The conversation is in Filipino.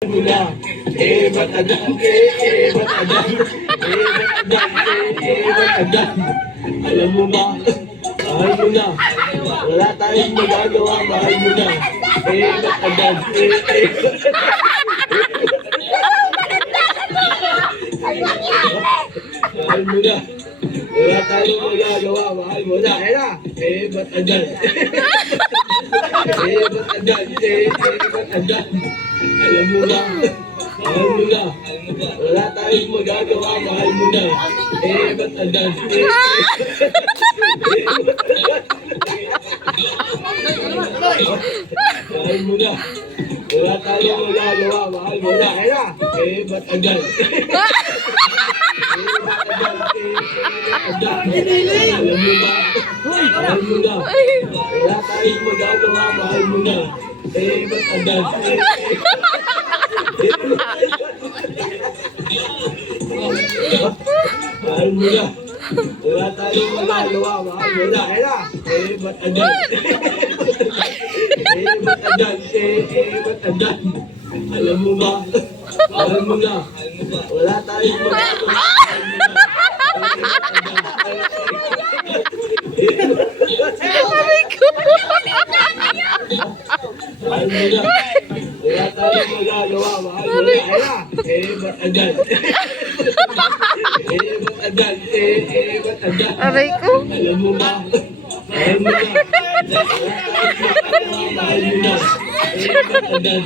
Mula, matagal, matagal, matagal. Alam mo ba, mahal mo na. Wala tayong magagawa, mahal mo na. Matagal, mahal mo na. Wala tayong magagawa, mahal mo na. Matagal. Matagal. Alam mo ba, mahal mo na. Wala tayong magagawa, mahal mo na. Matagal. Mahal mo na. Wala tayong magagawa, mahal mo na. Matagal. Alam mo ba, mahal mo na. Wala tayong magagawa, mahal mo na. Matagal. Mahal mo na. Wala tayong magagawa, mahal mo na. Matagal. Matagal. Alam mo ba, mahal mo na. Wala tayong magagawa, mahal mo na. Mahal mo na. Wala tayong magagawa, mahal mo na. Matagal. Matagal. Aray ko. Alam mo ba, mahal mo na. Wala tayong magagawa, mahal mo na. Matagal.